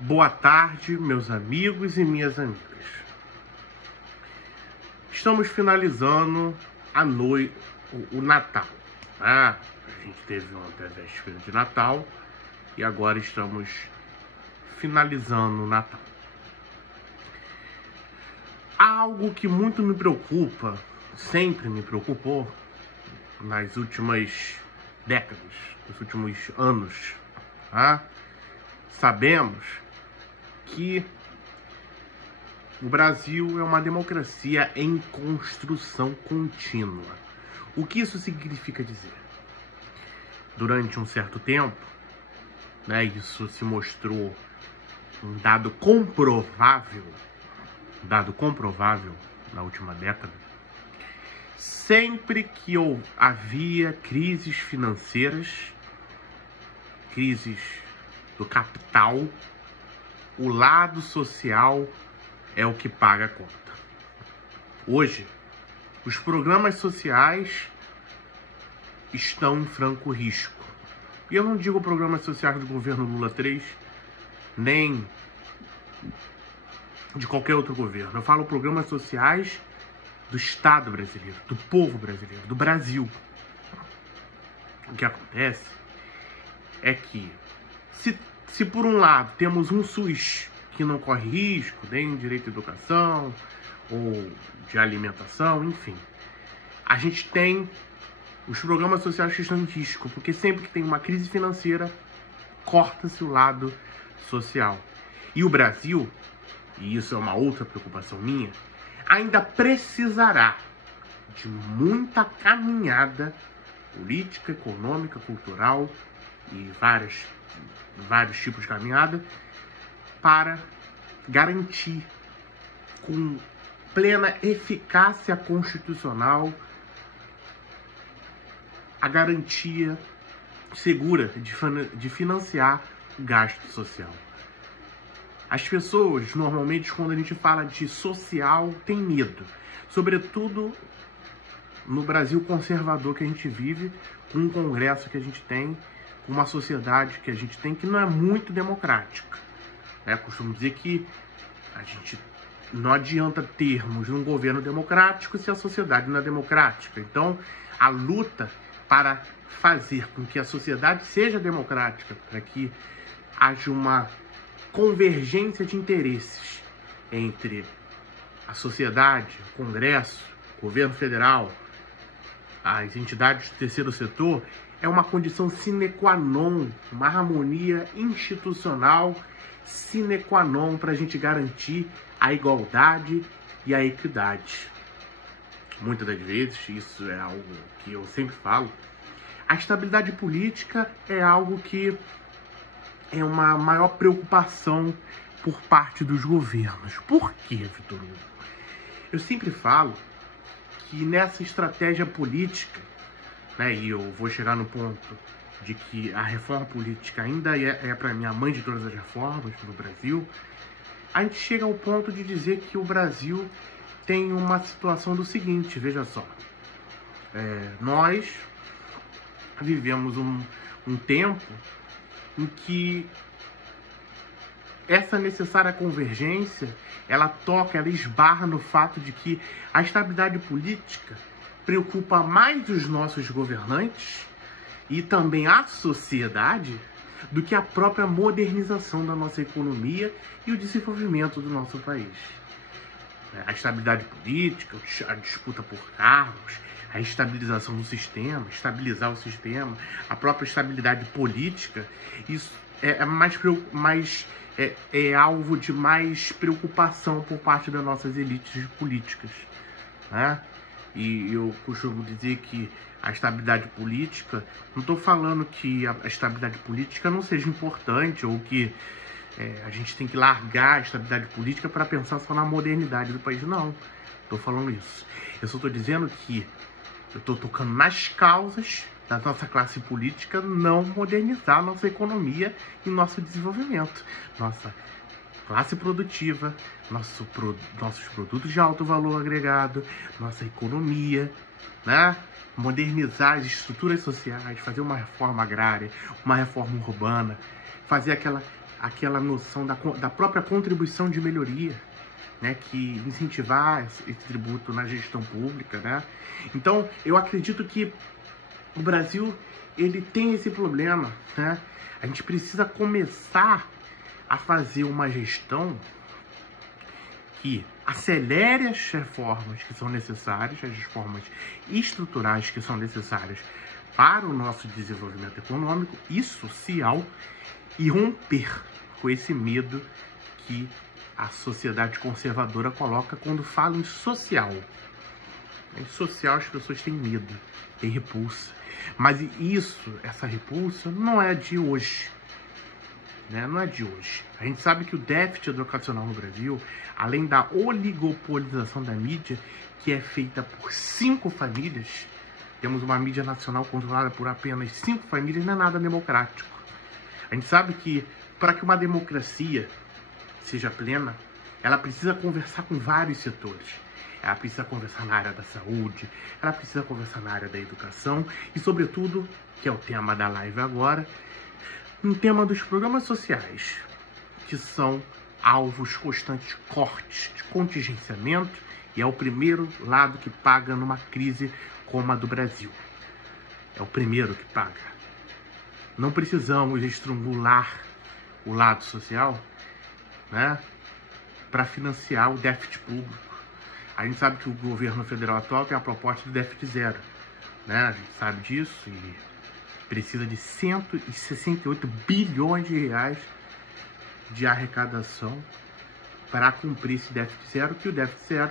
Boa tarde, meus amigos e minhas amigas. Estamos finalizando o Natal. A gente teve ontem a véspera de Natal e agora estamos finalizando o Natal. Há algo que muito me preocupa, sempre me preocupou, nas últimas décadas, nos últimos anos. Sabemos que o Brasil é uma democracia em construção contínua. O que isso significa dizer? Durante um certo tempo, isso se mostrou um dado comprovável na última década. Sempre que havia crises financeiras, crises do capital, o lado social é o que paga a conta. Hoje, os programas sociais estão em franco risco. E eu não digo programas sociais do governo Lula 3, nem de qualquer outro governo. Eu falo programas sociais do Estado brasileiro, do povo brasileiro, do Brasil. O que acontece é que, se por um lado temos um SUS que não corre risco, nem direito à educação ou de alimentação, enfim, a gente tem os programas sociais que estão em risco, porque sempre que tem uma crise financeira, corta-se o lado social. E o Brasil, e isso é uma outra preocupação minha, ainda precisará de muita caminhada política, econômica, cultural e vários tipos de caminhada para garantir com plena eficácia constitucional a garantia segura de financiar o gasto social. As pessoas, normalmente, quando a gente fala de social, tem medo. Sobretudo no Brasil conservador que a gente vive, com um Congresso que a gente tem, com uma sociedade que a gente tem que não é muito democrática. Costumo dizer que não adianta termos um governo democrático se a sociedade não é democrática. Então, a luta para fazer com que a sociedade seja democrática, para que haja uma convergência de interesses entre a sociedade, o Congresso, o governo federal, as entidades do terceiro setor, é uma condição sine qua non, uma harmonia institucional sine qua non para a gente garantir a igualdade e a equidade. Muitas das vezes, isso é algo que eu sempre falo, a estabilidade política é algo que é uma maior preocupação por parte dos governos. Por quê, Vitor Hugo? Eu sempre falo que nessa estratégia política, e eu vou chegar no ponto de que a reforma política ainda é para mim a mãe de todas as reformas no Brasil, a gente chega ao ponto de dizer que o Brasil tem uma situação do seguinte, veja só, nós vivemos um tempo em que essa necessária convergência, ela esbarra no fato de que a estabilidade política preocupa mais os nossos governantes e também a sociedade do que a própria modernização da nossa economia e o desenvolvimento do nosso país. A estabilidade política, a disputa por cargos, a estabilização do sistema, estabilizar o sistema, a própria estabilidade política, isso é alvo de mais preocupação por parte das nossas elites políticas. E eu costumo dizer que a estabilidade política, não estou falando que a estabilidade política não seja importante ou que a gente tem que largar a estabilidade política para pensar só na modernidade do país. Não, estou falando isso. Eu só estou dizendo que eu estou tocando nas causas da nossa classe política não modernizar nossa economia e nosso desenvolvimento. Nossa classe produtiva, nossos produtos de alto valor agregado, nossa economia, modernizar as estruturas sociais, fazer uma reforma agrária, uma reforma urbana, fazer aquela aquela noção da própria contribuição de melhoria, né, que incentivar esse tributo na gestão pública, né? Então, eu acredito que o Brasil, ele tem esse problema, né? A gente precisa começar a fazer uma gestão que acelere as reformas que são necessárias, as reformas estruturais que são necessárias para o nosso desenvolvimento econômico e social, e romper com esse medo que a sociedade conservadora coloca quando fala em social. Em social as pessoas têm medo, têm repulsa. Mas essa repulsa não é de hoje. Né? Não é de hoje. A gente sabe que o déficit educacional no Brasil, além da oligopolização da mídia, que é feita por 5 famílias, temos uma mídia nacional controlada por apenas 5 famílias, não é nada democrático. A gente sabe que para que uma democracia seja plena, ela precisa conversar com vários setores. Ela precisa conversar na área da saúde, ela precisa conversar na área da educação e, sobretudo, que é o tema da live agora, um tema dos programas sociais, que são alvos constantes de cortes, de contingenciamento, e é o primeiro lado que paga numa crise como a do Brasil. É o primeiro que paga. Não precisamos estrangular o lado social, né, para financiar o déficit público. A gente sabe que o governo federal atual tem a proposta de déficit zero, né? A gente sabe disso e precisa de 168 bilhões de reais de arrecadação para cumprir esse déficit zero, que o déficit zero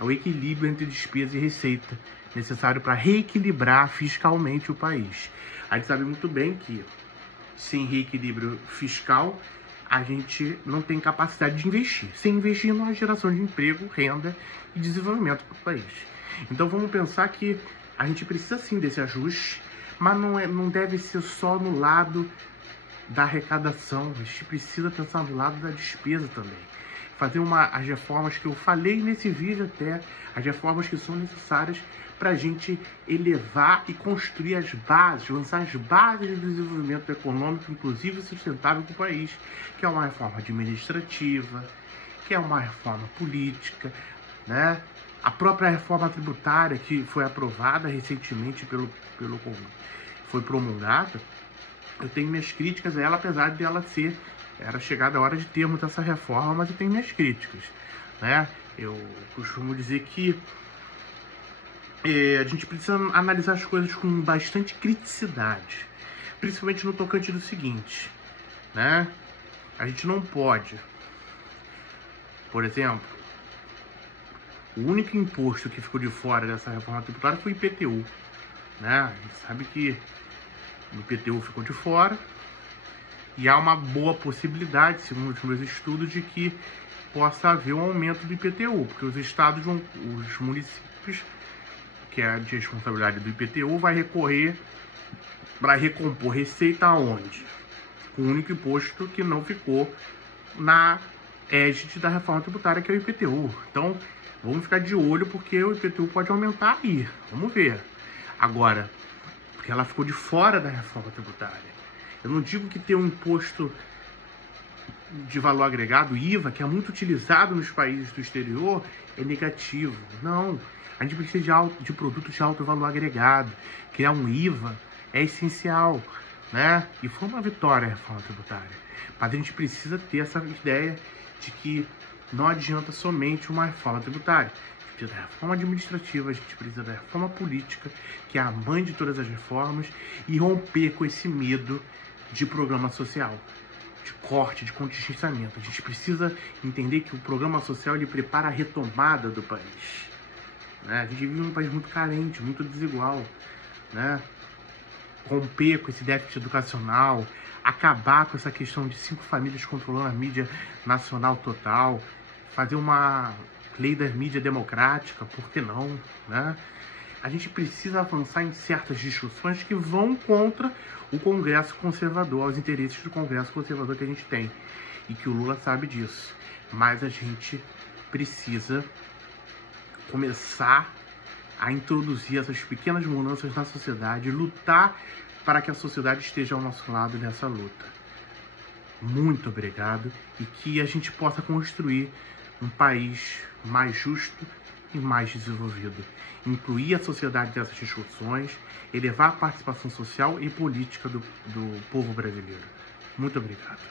é o equilíbrio entre despesa e receita necessário para reequilibrar fiscalmente o país. A gente sabe muito bem que sem reequilíbrio fiscal a gente não tem capacidade de investir. Sem investir não há geração de emprego, renda e desenvolvimento para o país. Então vamos pensar que a gente precisa sim desse ajuste, mas não deve ser só no lado da arrecadação. A gente precisa pensar no lado da despesa também. Fazer as reformas que eu falei nesse vídeo até, as reformas que são necessárias para a gente elevar e construir as bases, lançar as bases do desenvolvimento econômico, inclusive sustentável para o país, que é uma reforma administrativa, que é uma reforma política, né? A própria reforma tributária que foi aprovada recentemente foi promulgada, eu tenho minhas críticas a ela, apesar de ela era chegada a hora de termos essa reforma, mas eu tenho minhas críticas, né? Eu costumo dizer que a gente precisa analisar as coisas com bastante criticidade, principalmente no tocante do seguinte, né? A gente não pode, por exemplo, o único imposto que ficou de fora dessa reforma tributária foi o IPTU, né? A gente sabe que o IPTU ficou de fora e há uma boa possibilidade, segundo os meus estudos, de que possa haver um aumento do IPTU, porque os municípios, que é de responsabilidade do IPTU, vai recorrer para recompor receita aonde? Com o único imposto que não ficou na égide da reforma tributária, que é o IPTU. Então, vamos ficar de olho, porque o IPTU pode aumentar aí. Vamos ver. Agora, porque ela ficou de fora da reforma tributária. Eu não digo que ter um imposto de valor agregado, IVA, que é muito utilizado nos países do exterior, é negativo. Não. A gente precisa de produtos de alto valor agregado. Criar um IVA é essencial, né? E foi uma vitória a reforma tributária. Mas a gente precisa ter essa ideia de que não adianta somente uma reforma tributária. A gente precisa da reforma administrativa, a gente precisa da reforma política, que é a mãe de todas as reformas, e romper com esse medo de programa social, de corte, de contingenciamento. A gente precisa entender que o programa social ele prepara a retomada do país. Né? A gente vive num país muito carente, muito desigual, né? Romper com esse déficit educacional, acabar com essa questão de 5 famílias controlando a mídia nacional total, fazer uma lei da mídia democrática, por que não, né? A gente precisa avançar em certas discussões que vão contra o Congresso conservador, os interesses do Congresso conservador que a gente tem, e que o Lula sabe disso. Mas a gente precisa começar a introduzir essas pequenas mudanças na sociedade, lutar para que a sociedade esteja ao nosso lado nessa luta. Muito obrigado e que a gente possa construir um país mais justo e mais desenvolvido. Incluir a sociedade nessas discussões, elevar a participação social e política do povo brasileiro. Muito obrigado.